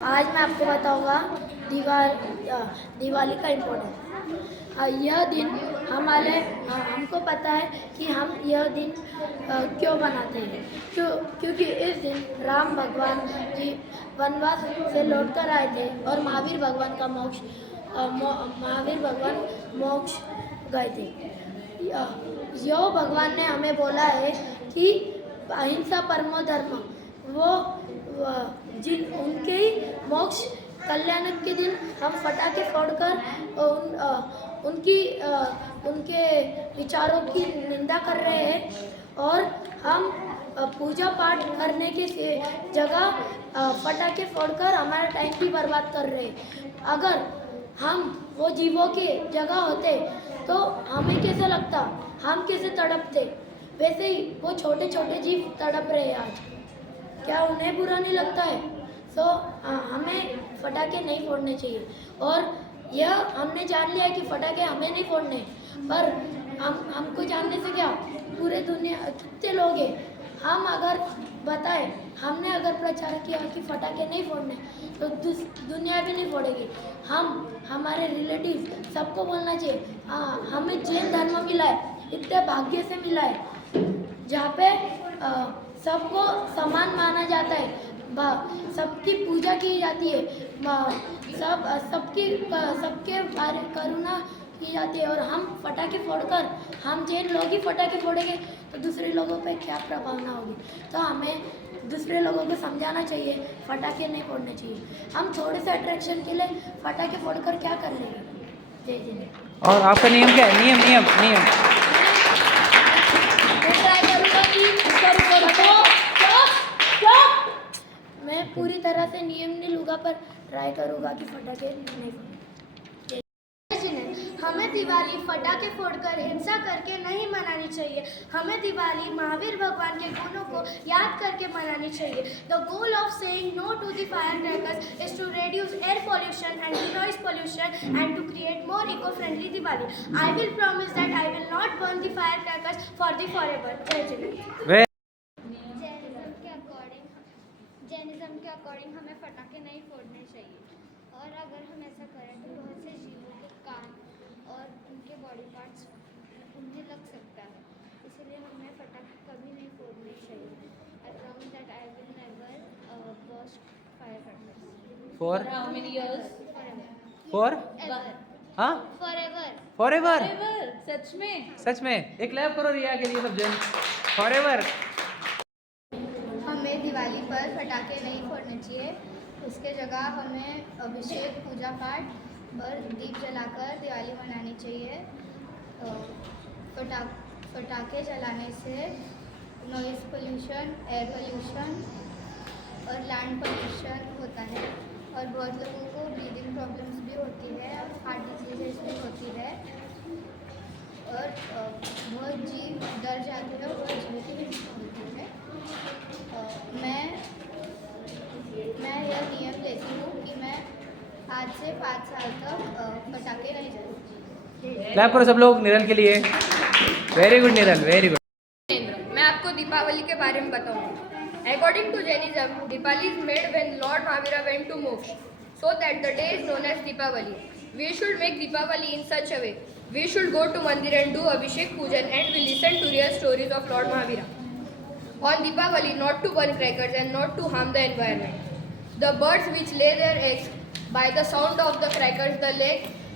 आज मैं आपको बताऊंगा दिवाली का इम्पोर्टेंस। यह दिन हमको पता है कि हम यह दिन क्यों मनाते हैं। क्योंकि इस दिन राम भगवान जी वनवास से लौट कर आए थे और महावीर भगवान मोक्ष गए थे। यो भगवान ने हमें बोला है कि अहिंसा परमो धर्म। वो उनके ही मोक्ष कल्याण के दिन हम पटाखे फोड़कर उनके विचारों की निंदा कर रहे हैं और हम पूजा पाठ करने की जगह पटाखे फोड़कर हमारा टाइम भी बर्बाद कर रहे हैं। अगर हम वो जीवों की जगह होते तो हमें कैसा लगता, हम कैसे तड़पते। वैसे ही वो छोटे छोटे जीव तड़प रहे हैं आज। क्या उन्हें बुरा नहीं लगता है? हमें फटाके नहीं फोड़ने चाहिए। और यह हमने जान लिया कि फटाके हमें नहीं फोड़ने, पर हमको जानने से क्या, पूरे दुनिया कितने लोग हैं, हम अगर बताए, हमने अगर प्रचार किया कि फटाके नहीं फोड़ने तो दुनिया भी नहीं फोड़ेगी। हमारे रिलेटिव सबको बोलना चाहिए। हमें जैन धर्म मिला है, इतने भाग्य से मिला है जहाँ पे सबको समान माना जाता है, सबकी पूजा की जाती है, सबके बारे करुणा की जाती है। और हम फटाके फोड़कर, हम जैन लोग ही फटाके फोड़ेंगे तो दूसरे लोगों पे क्या प्रभाव ना होगी। तो हमें दूसरे लोगों को समझाना चाहिए फटाके नहीं फोड़ने चाहिए। हम थोड़े से अट्रैक्शन के लिए फटाके फोड़कर क्या कर लेंगे। जय जय। और आपका नियम क्या है? नियम मैं पूरी तरह से नियम नहीं लूँगा, पर ट्राई करूँगा कि फटाके नहीं फोड़ूं। हमें दिवाली फटाके फोड़कर हिंसा करके नहीं मनानी चाहिए। हमें दिवाली महावीर भगवान के गुणों को याद करके मनानी चाहिए। The goal of saying no to the firecrackers is to reduce air pollution and noise pollution and to create more eco-friendly Diwali. I will promise that I will not burn the firecrackers for the forever. जय जय। Jainism के according हमें फटाके नहीं फोड़ने चाहिए, और अगर हम ऐसा करें तो बहुत से जीवों के कान और उनके बॉडी पार्ट्स उन्हें लग सकता है, इसलिए हमें फटाके कभी नहीं फोड़ने चाहिए। I promise that I will never burst firecrackers. For How many years? For हाँ फॉरएवर। सच में? सच में एक क्लैप करो रिया के लिए सब जन। फॉरएवर। हमें दिवाली पर फटाके नहीं फोड़ने चाहिए, उसके जगह हमें अभिषेक, पूजा पाठ और दीप जलाकर दिवाली मनानी चाहिए। फटाके जलाने से नॉइज़ पोल्यूशन, एयर पोल्यूशन और लैंड पोल्यूशन होता है, और बहुत लोगों को ब्रीदिंग प्रॉब्लम्स भी होती है और हार्ट डिजीज़ भी होती है, और बहुत जीव डर जाते हैं और बहुत जीव की हिंसा होती है। मैं यह नियम लेती हूँ कि मैं आज से 5 साल तक पटाखे नहीं जलाऊंगी। क्लैप करो सब लोग निरल के लिए। Very good Niral, very good. मैं आपको दीपावली के बारे में बताऊंगा। According to Jainism, Diwali is made when Lord Mahavira went to Moksha, so that the day is known as Deepavali. We should make Deepavali in such a way. We should go to mandir and do Abhishek Pujan, and we listen to real stories of Lord Mahavira. On Deepavali, not to burn crackers and not to harm the environment. The birds which lay their eggs, by the sound of the crackers,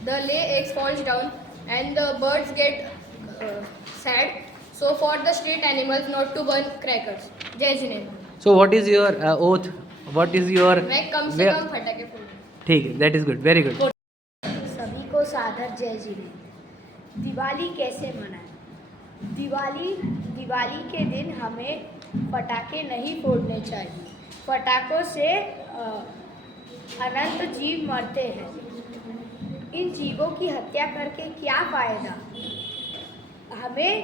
the lay eggs falls down, and the birds get sad. So for the street animals, not to burn crackers. Jai Jineन्द्र। So what is your oath? What is your? मैं कम से कम फटाके फोड़ूंगा। ठीक है, that is good, very good. सभी को सादर जय जिनेन्द्र। दिवाली कैसे मनाएं? दिवाली के दिन हमें पटाखे नहीं फोड़ने चाहिए। पटाखों से अनंत जीव मरते हैं। इन जीवों की हत्या करके क्या फ़ायदा? हमें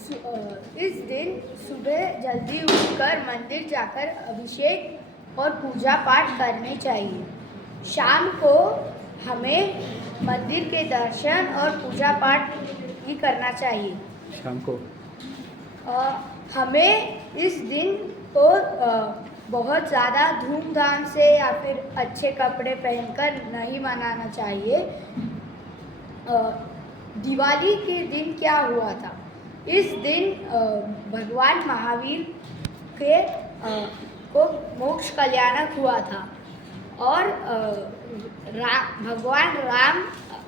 इस दिन सुबह जल्दी उठकर मंदिर जाकर अभिषेक और पूजा पाठ करने चाहिए। शाम को हमें मंदिर के दर्शन और पूजा पाठ भी करना चाहिए। शाम को हमें इस दिन को बहुत ज़्यादा धूमधाम से या फिर अच्छे कपड़े पहनकर नहीं मनाना चाहिए। दिवाली के दिन क्या हुआ था? इस दिन भगवान महावीर के को मोक्ष कल्याणक हुआ था और भगवान राम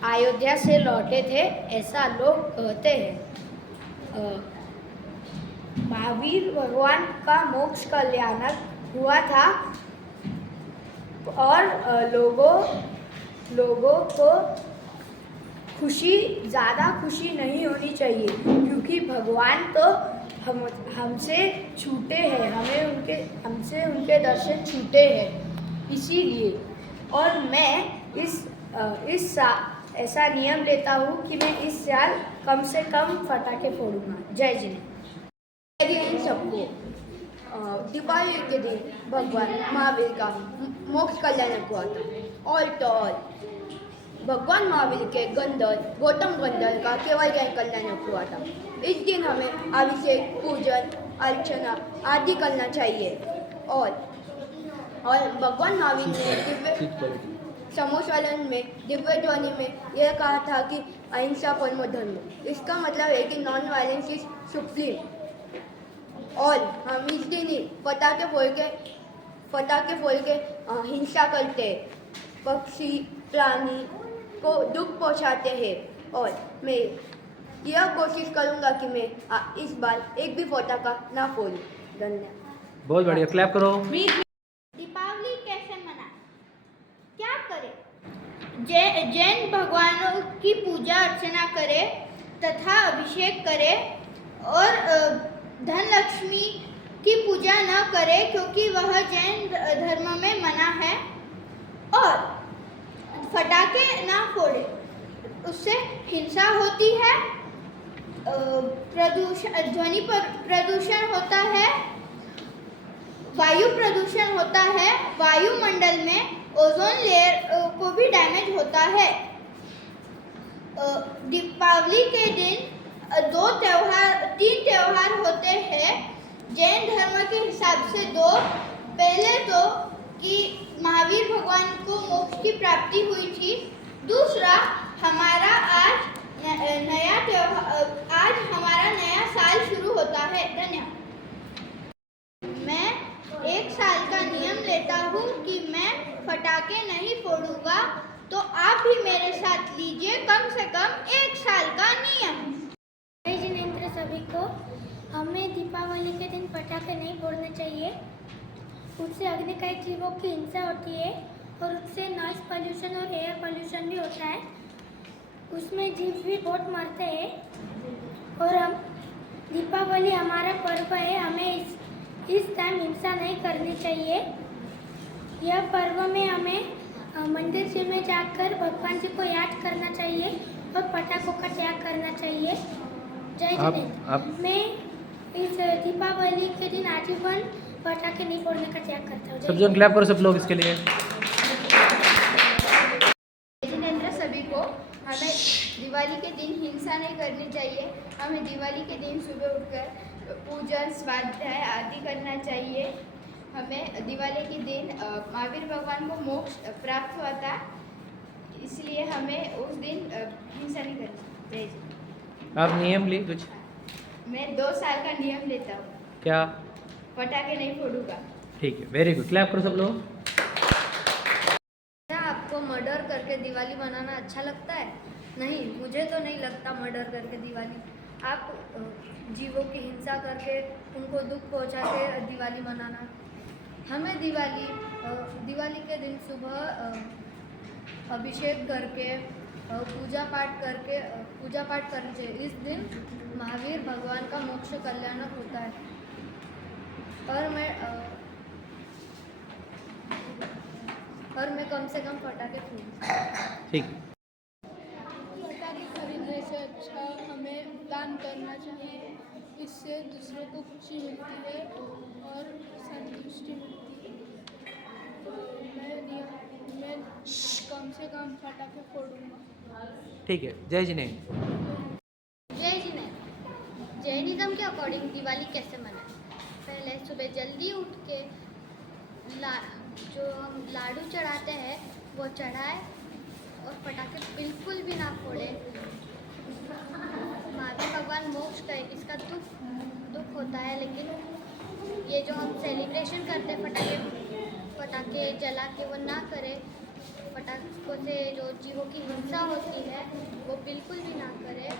अयोध्या से लौटे थे, ऐसा लोग कहते हैं। महावीर भगवान का मोक्ष कल्याणक हुआ था और लोगों को ज़्यादा खुशी नहीं होनी चाहिए, क्योंकि भगवान तो हमसे छूटे हैं, हमसे उनके दर्शन छूटे हैं, इसीलिए। और मैं ऐसा नियम लेता हूँ कि मैं इस साल कम से कम पटाखे फोड़ूंगा। जय जिनेंद्र। सबको दिवाली के दिन भगवान महावीर का मोक्ष कल्याणक हुआ था। ऑल टू ऑल भगवान महावीर के गौतम गंधर्व का केवल ज्ञान कल्याणक हुआ था। इस दिन हमें अभिषेक, पूजन, अर्चना आदि करना चाहिए। और भगवान महावीर ने दिव्य समोशालन में दिव्य ध्वनि में यह कहा था कि अहिंसा परमो धर्म। इसका मतलब है कि नॉन वायलेंस इज सुप्रीम। और हम इस दिन ही पटाखे फोड़ के हिंसा करते, पक्षी प्राणी को दुख पहुंचाते हैं। और मैं यह कोशिश करूंगा कि मैं इस बार एक भी पटाखा ना फोड़ूं। धन्यवाद। बहुत बढ़िया, क्लैप करो। दीपावली कैसे मनाएं? क्या करें? जैन भगवानों की पूजा अर्चना करें तथा अभिषेक करें और धन लक्ष्मी की पूजा न करें, क्योंकि वह जैन धर्म में मना है। और फटाके ना फोड़े, उससे हिंसा होती है, ध्वनि प्रदूषण होता है, वायु प्रदूषण होता है, वायुमंडल में ओजोन लेयर को भी डैमेज होता है। दीपावली के दिन 3 त्योहार होते हैं जैन धर्म के हिसाब से। 2 पहले तो कि महावीर भगवान को मोक्ष की प्राप्ति हुई थी। दूसरा हमारा आज हमारा नया साल शुरू होता है। धन्यवाद। मैं 1 साल का नियम लेता हूँ कि मैं फटाके नहीं फोड़ूंगा, तो आप भी मेरे साथ लीजिए कम से कम 1 साल का नियम। जय जिनेंद्र सभी को। हमें दीपावली के दिन पटाखे नहीं फोड़ने चाहिए, उससे अग्निकाय जीवों की हिंसा होती है और उससे नॉइस पोल्यूशन और एयर पोल्यूशन भी होता है, उसमें जीव भी बहुत मरते हैं। और हम दीपावली हमारा पर्व है, हमें इस टाइम हिंसा नहीं करनी चाहिए। यह पर्व में हमें मंदिर जी में जाकर भगवान जी को याद करना चाहिए और पटाखों का त्याग करना चाहिए। जय जिनेंद्र। मैं इस दीपावली के दिन आजीवन पटाखे नहीं फोड़ने का त्याग करता हूँ। सब जन क्लैप करो, सब लोग इसके लिए। जिनेंद्र सभी को हमें दिवाली के दिन हिंसा नहीं करनी चाहिए। हमें दिवाली के दिन सुबह उठकर पूजन, स्वाध्याय आदि करना चाहिए। हमें दिवाली के दिन महावीर भगवान को मोक्ष प्राप्त हुआ था, इसलिए हमें उस दिन हिंसा नहीं करनी चाहिए। आप नियम लिए कुछ? मैं 2 साल का नियम लेता हूँ। क्या? पटाखे नहीं फोड़ूंगा। ठीक है, वेरी गुड, क्लैप करो सब लोग। क्या आपको मर्डर करके दिवाली मनाना अच्छा लगता है? नहीं, मुझे तो नहीं लगता मर्डर करके दिवाली। आप जीवों की हिंसा करके उनको दुख पहुंचा के दिवाली मनाना। हमें दिवाली के दिन सुबह अभिषेक करके पूजा पाठ करनी चाहिए। इस दिन महावीर भगवान का मोक्ष कल्याणक होता है। और मैं कम से कम पटाखे फोड़ूं। ठीक। पटाखे खरीदने से अच्छा हमें दान करना चाहिए, इससे दूसरों को खुशी मिलती है और संतुष्टि मिलती है। मैं कम से कम पटाखे फोड़ूंगा। ठीक है, जय जिनेंद्र। जय जिनेंद्र। जैनिज्म के अकॉर्डिंग दिवाली कैसे मनाएं? पहले सुबह जल्दी उठ के जो हम लाडू चढ़ाते हैं वो चढ़ाए और पटाखे बिल्कुल भी ना फोड़े। महावीर भगवान मोक्ष गए इसका दुख होता है, लेकिन ये जो हम सेलिब्रेशन करते हैं पटाखे जला के वो ना करें। पटाखों से जो जीवों की हिंसा होती है वो बिल्कुल भी ना करें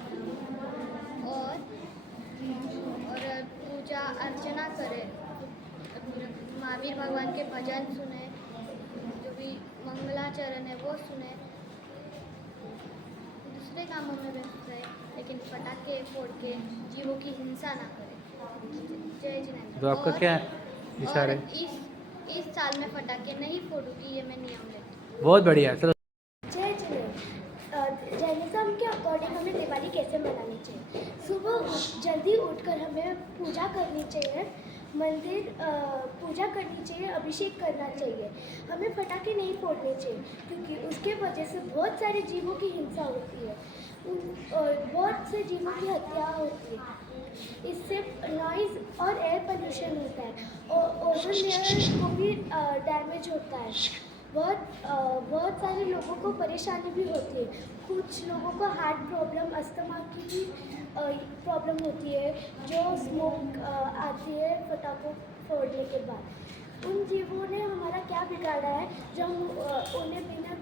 और पूजा अर्चना करें। महावीर भगवान के भजन सुने, जो भी मंगलाचरण है वो सुने, दूसरे कामों में व्यस्त रहे, लेकिन पटाखे फोड़ के जीवों की हिंसा ना करें। जय जिनेंद्र। तो आपका क्या विचार है? इस साल में पटाखे नहीं फोड़ूंगी, ये मैं नियम लेती हूँ। बहुत बढ़िया, चलो। जय जिनेंद्र। जैनिज्म के अकॉर्डिंग हमें दिवाली कैसे मनानी चाहिए? सुबह जल्दी उठकर हमें पूजा करनी चाहिए, मंदिर पूजा करनी चाहिए, अभिषेक करना चाहिए। हमें पटाखे नहीं फोड़ने चाहिए क्योंकि उसके वजह से बहुत सारे जीवों की हिंसा होती है और बहुत से जीवों की हत्या होती है। इससे नॉइज़ और एयर पोल्यूशन होता है और ओजोन लेयर को भी डैमेज होता है। बहुत सारे लोगों को परेशानी भी होती है। कुछ लोगों को हार्ट प्रॉब्लम, अस्थमा की भी प्रॉब्लम होती है जो स्मोक आती है पटाखों फोड़ने के बाद। उन जीवों ने हमारा क्या बिगाड़ा है जब उन्हें बिना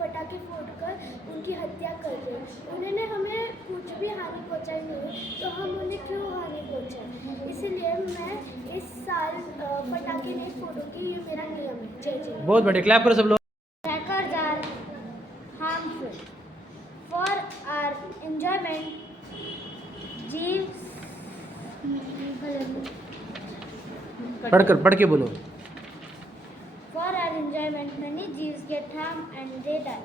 पटाखे फोड़कर उनकी हत्या कर दी। उन्होंने हमें कुछ भी हानि पहुंचाई नहीं, तो हम उन्हें क्यों हानि पहुंचाएं? इसलिए मैं इस साल पटाखे नहीं फोड़ूंगी, ये मेरा नियम है। जय जय। बहुत बढ़िया, क्लैप करो सब लोग। Crackers are harmful for our enjoyment. पढ़ के बोलो। For our enjoyment, many jeeves get harmed and they die.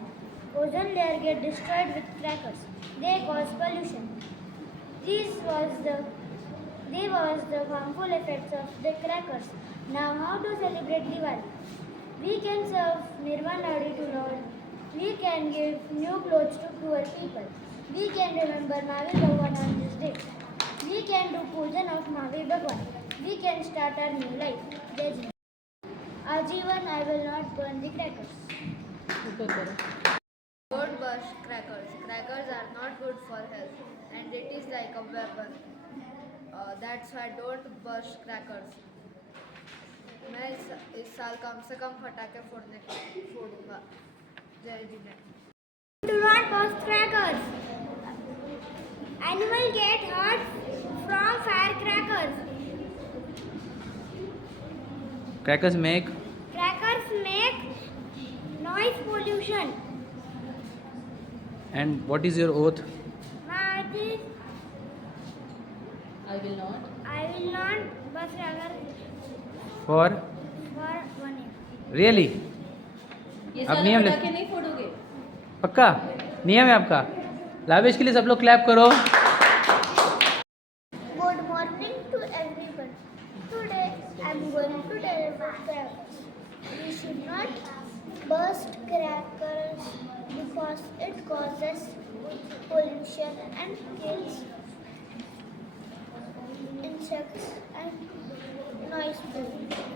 Ozone layer get destroyed with crackers. They cause pollution. They was the harmful effects of the crackers. Now, how to celebrate Diwali? We can serve Nirvan Ladi to Lord. We can give new clothes to poor people. We can remember Mahavir Bhagwan on this day. We can do pujan of Mahavir Bhagwan. We can start our new life. Jai Jai. Ajivan, I will not burn the crackers. Don't burst crackers. Crackers are not good for health and it is like a weapon. That's why don't burst crackers. मैं इस साल कम से कम पटाखे फोड़ूंगा। जय Jinendra. Do not burst crackers. Animal get hurt from firecrackers. Crackers make Crackers make noise pollution. and what is your oath? Martin, I will not. I will not burst crackers For for 1 year. really? ये अब साल नियम ले- पटाखे नहीं फोड़ोगे? पक्का नियम है आपका। लावेश के लिए सब लोग क्लैप करो। Good morning to everyone. Today I am going to tell about crackers. We should not burst crackers because it causes pollution and kills insects and noise pollution.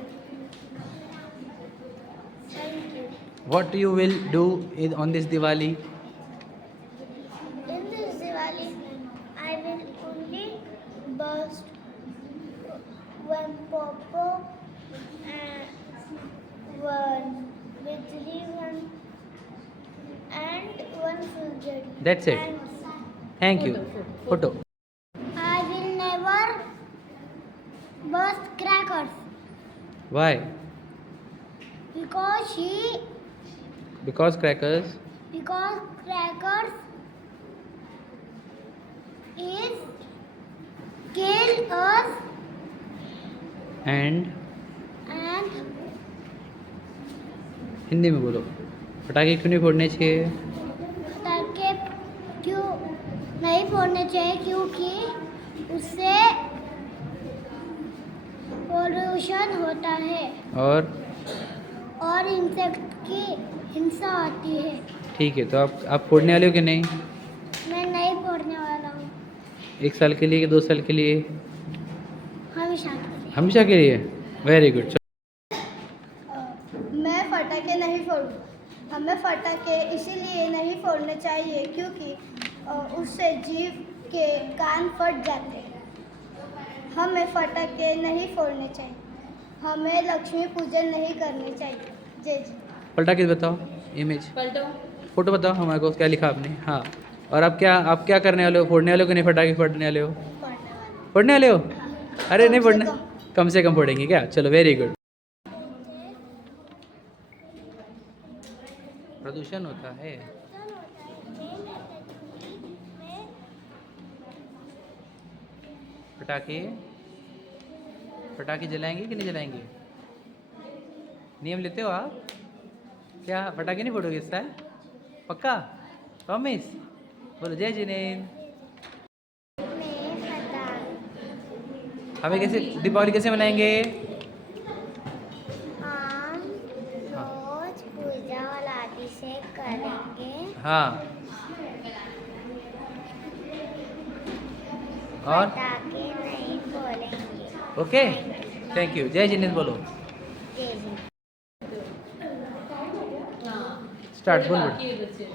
Thank you. What you will do on this Diwali? In this Diwali, I will only burst one popo and one bijli one and one fulgari. That's it. Thank you. Photo. I will never burst crackers Why? because Because crackers crackers is kill us and and Hindi में बोलो। पटाखे क्यों नहीं फोड़ने चाहिए? पटाखे क्यों नहीं फोड़ने चाहिए क्योंकि उससे पोल्यूशन होता है और इंसेक्ट की हिंसा होती है। ठीक है, तो आप फोड़ने वाले हो कि नहीं? मैं नहीं फोड़ने वाला हूँ, 1 साल के लिए कि 2 साल के लिए? हमेशा के लिए। हमेशा के लिए। Very good. हमें पटाखे इसीलिए नहीं फोड़ने चाहिए क्योंकि उससे जीव के कान फट जाते हैं। हमें पटाखे नहीं फोड़ने चाहिए। हमें लक्ष्मी पूजन नहीं करनी चाहिए। जय जी। पलटा के बताओ इमेज, पलटो। फोटो बताओ हमारे को, क्या लिखा आपने? हाँ, और आप क्या करने वाले हो? फोड़ने वाले हो कि नहीं? पटाखे फोड़ने वाले हो? फोड़ने वाले हो? अरे नहीं फोड़ने, कम से कम फोड़ेंगे क्या? चलो वेरी गुड। प्रदूषण होता है। पटाखे जलाएंगे कि नहीं जलाएंगे? नियम लेते हो आप? क्या पटाखे नहीं फोड़ोगे इस साल? पक्का? प्रॉमिस? बोलो जय जिनेंद्र। हमें कैसे दीपावली कैसे मनाएंगे? हम रोज पूजा और अभिषेक करेंगे। हाँ, और पटाखे नहीं फोड़ेंगे। Okay, thank you. जय जिनेंद्र बोलो। जय जी। स्टार्ट बोल। बाकी है बच्चे।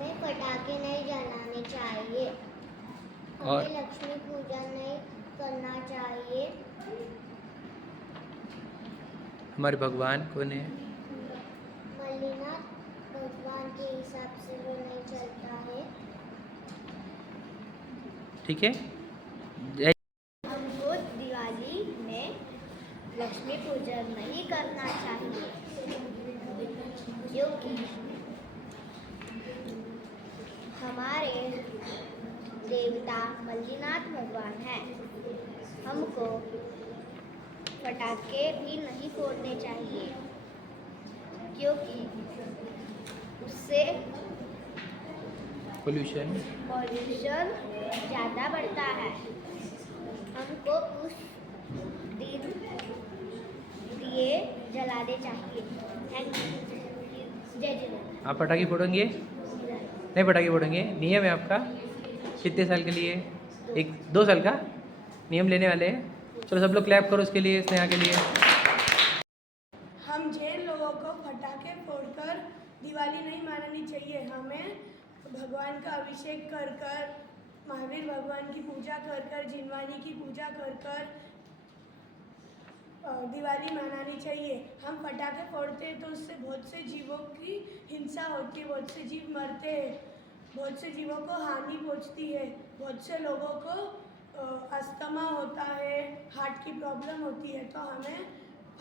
हमें पटाखे नहीं जलाने चाहिए। और? हमें लक्ष्मी पूजा नहीं करना चाहिए। हमारे भगवान कौन है? मल्लीनाथ भगवान के हिसाब से वो नहीं चलता है। ठीक है, जय। हमको दिवाली में लक्ष्मी पूजन नहीं करना चाहिए क्योंकि हमारे देवता मल्लीनाथ भगवान हैं। हमको पटाखे भी नहीं फोड़ने चाहिए क्योंकि उससे पोल्यूशन ज़्यादा बढ़ता है। हमको उस दिन दिए जलाने चाहिए। Thank you. जय जिनेंद्र। आप पटाखे फोड़ेंगे? नहीं पटाखे फोड़ेंगे? नियम है आपका? कितने साल के लिए? 2 साल का नियम लेने वाले हैं? चलो सब लोग क्लैप करो उसके लिए, स्नेहा के लिए। हम जैन लोगों को पटाखे फोड़कर दिवाली नहीं मनानी चाहिए। हमें भगवान का अभिषेक कर कर, महावीर भगवान की पूजा कर कर, जिनवानी की पूजा कर कर दिवाली मनानी चाहिए। हम पटाखे फोड़ते हैं तो उससे बहुत से जीवों की हिंसा होती है, बहुत से जीव मरते हैं, बहुत से जीवों को हानि पहुंचती है, बहुत से लोगों को अस्थमा होता है, हार्ट की प्रॉब्लम होती है। तो हमें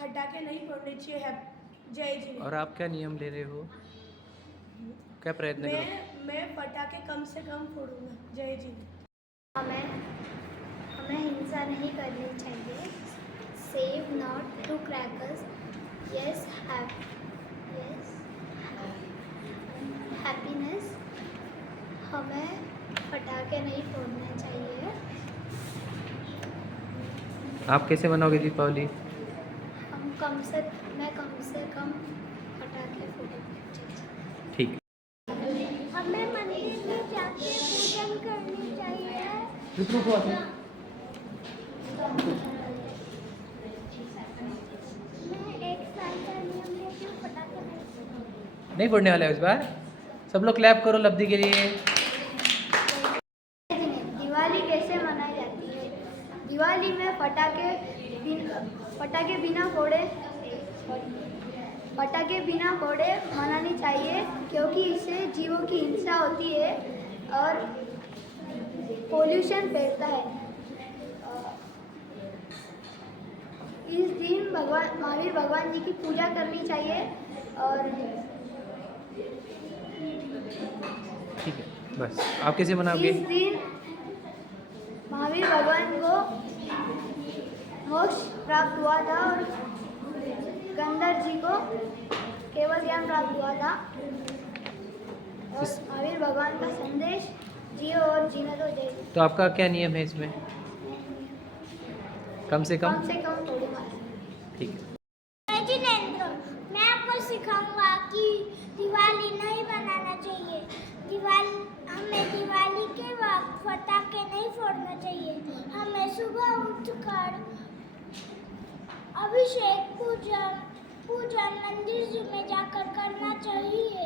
पटाखे नहीं फोड़ने चाहिए। जय जी। और आप क्या नियम ले रहे हो? क्या प्रयत्न करो? मैं पटाखे कम से कम फोड़ूंगा। जय जी। हमें हिंसा नहीं करनी चाहिए। Save not to crackers. Yes happiness. हमें पटाखे नहीं फोड़ने चाहिए। आप कैसे मनाओगे दीपावली? मैं कम से कम पटाखे फोड़ूंगी। ठीक। हमें मंदिर में जाके पूजन करनी चाहिए। मैं 1 साल का नियम लेती हूँ, पटाखे नहीं फोड़ने वाले हो इस बार? सब लोग क्लैप करो लब्धि के लिए। दिवाली कैसे मनाई जाती है? दिवाली में पटाखे बिना फोड़े मनानी चाहिए क्योंकि इससे जीवों की हिंसा होती है और पोल्यूशन फैलता है। इस दिन महावीर भगवान जी की पूजा करनी चाहिए और ठीक है, बस आप कैसे मनाओगे? इस दिन महावीर भगवान को मोक्ष प्राप्त हुआ था और गंधर्व जी को केवल ज्ञान प्राप्त हुआ था। और महावीर भगवान का संदेश जियो और जीने दो। जय। तो आपका क्या नियम है इसमें? कम से कम थोड़ी बात। ठीक है। जय जिनेंद्र, मैं आपको सिखाऊंगा कि दिवाली नहीं बनाना चाहिए। हमें दिवाली के वक्त पटाखे नहीं फोड़ना चाहिए। हमें सुबह उठकर अभिषेक पूजन मंदिर में जाकर करना चाहिए।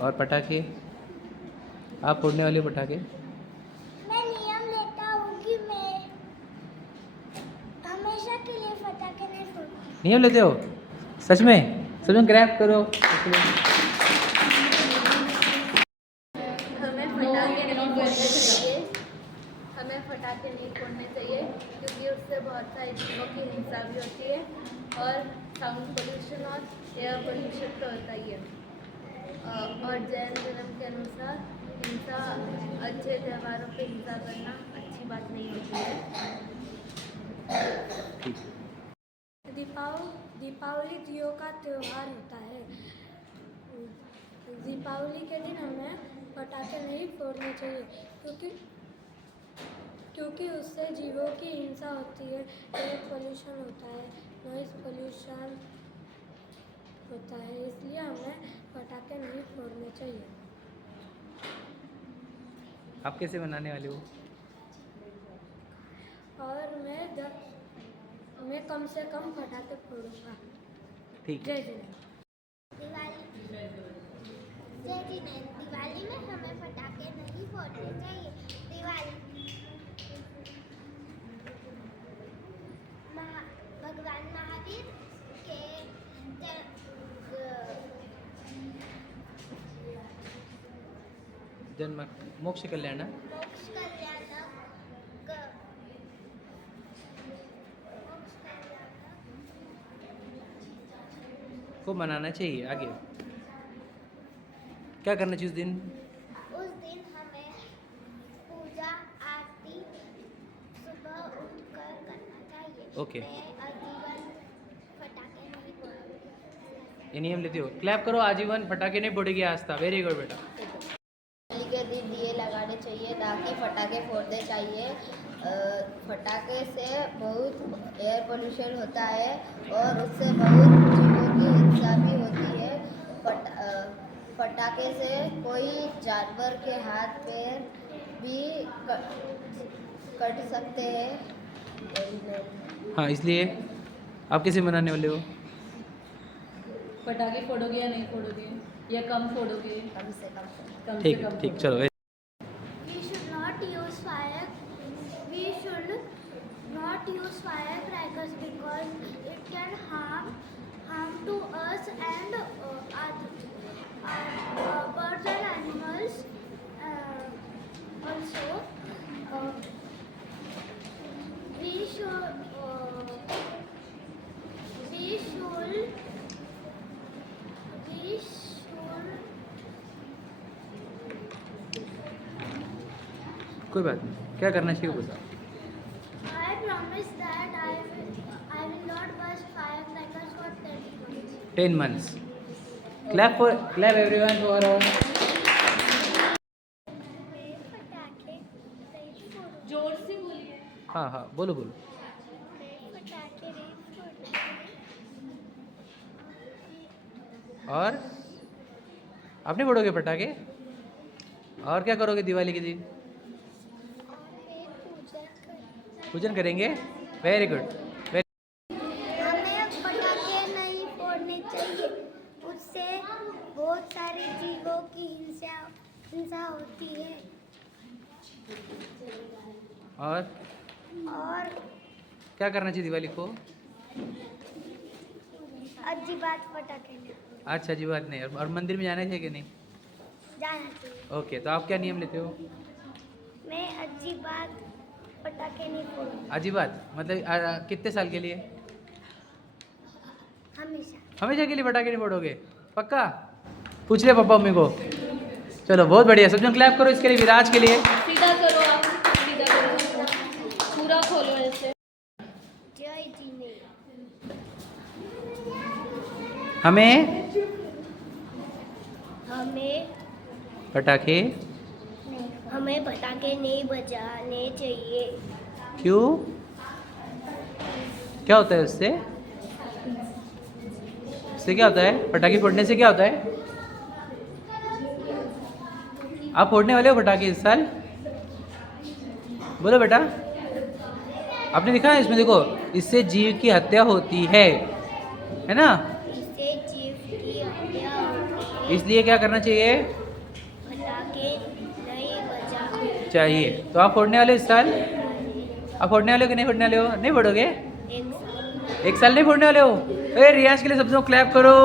और पटाखे, आप फोड़ने वाले हो पटाखे? मैं नियम लेता हूँ कि मैं हमेशा के लिए पटाखे नहीं फोड़ूंगा। नियम लेते हो? सच में ग्रैब करो। हमें पटाखे नहीं फोड़ने चाहिए क्योंकि उससे बहुत सारी जीवों की हिंसा भी होती है और साउंड पोल्यूशन और एयर पोल्यूशन तो होता ही है। और जैन धर्म के अनुसार हिंसा, अच्छे त्योहारों पे हिंसा करना अच्छी बात नहीं होती है। दीपावली दियों का त्यौहार होता है। दीपावली के दिन हमें पटाखे नहीं फोड़ने चाहिए क्योंकि उससे जीवों की हिंसा होती है, एयर पोल्यूशन होता है, नॉइज़ पोल्यूशन होता है, इसलिए हमें पटाखे नहीं फोड़ने चाहिए। आप कैसे मनाने वाले हो? और मैं कम से कम पटाखे फोड़ूंगा। ठीक। जय जिनेंद्र। दिवाली में हमें पटाखे नहीं फोड़ने चाहिए। भगवान महावीर के जन्म मोक्ष कल्याण मोक्ष को मनाना चाहिए। आगे क्या करना चाहिए उस दिन? उस दिन हमें पूजा आरती सुबह उठकर करना चाहिए। ओके। मैं आजीवन पटाखे नहीं फोड़ूंगी। ये नियम लेते हो? क्लैप करो। आजीवन पटाखे नहीं फोड़ेगी आस्था। वेरी गुड बेटा। दिवाली के दिन दिए लगाने चाहिए, ना कि पटाखे फोड़ने चाहिए। पटाखे से बहुत एयर पोल्यूशन होता है और उससे बहुत जीवों की हिंसा भी होती है। पटाखे से कोई जानवर के हाथ पैर भी कट सकते हैं। हाँ, इसलिए आप कैसे मनाने वाले हो? पटाखे फोड़ोगे या नहीं फोड़ोगे, या कम फोड़ोगे? कम से कम। ठीक ठीक, चलो। We should not use firecrackers because it can harm to us and birds and animals. Also, we should कोई बात नहीं, क्या करना चाहिए बता। I promise that I will not burst firecrackers for 10 months. 10 months. Clap everyone for our. पटाखे नहीं फोड़ूंगी। जोर से बोलिए। हाँ हाँ, बोलो। पटाखे नहीं फोड़ूंगी। और आप नहीं फोड़ोगे पटाखे? और क्या करोगे दिवाली के दिन? पूजन करेंगे। Very good. हमें पटाखे नहीं फोड़ने चाहिए, उससे बहुत सारे जीवों की हिंसा होती है। और क्या करना चाहिए दिवाली को? अच्छी बात पटाखे नहीं अच्छा जी, बात नहीं। और मंदिर में जाना चाहिए कि नहीं? जाना चाहिए। ओके, तो आप क्या नियम लेते हो? मैं अच्छी बात पटाखे नहीं फोड़ूंगी। अजीब बात मतलब कितने साल के लिए? हमेशा। हमेशा के लिए पटाखे नहीं फोड़ोगे? पक्का? पूछ ले पापा मम्मी को। चलो, बहुत बढ़िया। सब जन क्लैप करो इसके लिए, विराज के लिए। सीधा करो, आप सीधा करो, पूरा खोलो ऐसे। जय जिनेंद्र। हमें पटाखे हमें पटाखे नहीं बजाने चाहिए। क्यों? क्या होता है उससे? क्या होता है पटाखे फोड़ने से? क्या होता है? आप फोड़ने वाले हो पटाखे इस साल? बोलो बेटा। आपने देखा है इसमें, देखो इससे जीव की हत्या होती है ना। इससे जीव की हत्या होती है, इसलिए क्या करना चाहिए? पटाखे नहीं बजा चाहिए। तो आप फोड़ने वाले हो इस साल? आप फोड़ने वाले हो कि नहीं फोड़ने वाले हो? नहीं फोड़ोगे? एक साल एक साल नहीं फोड़ने वाले हो? रियाज के लिए सबसे क्लैप करो।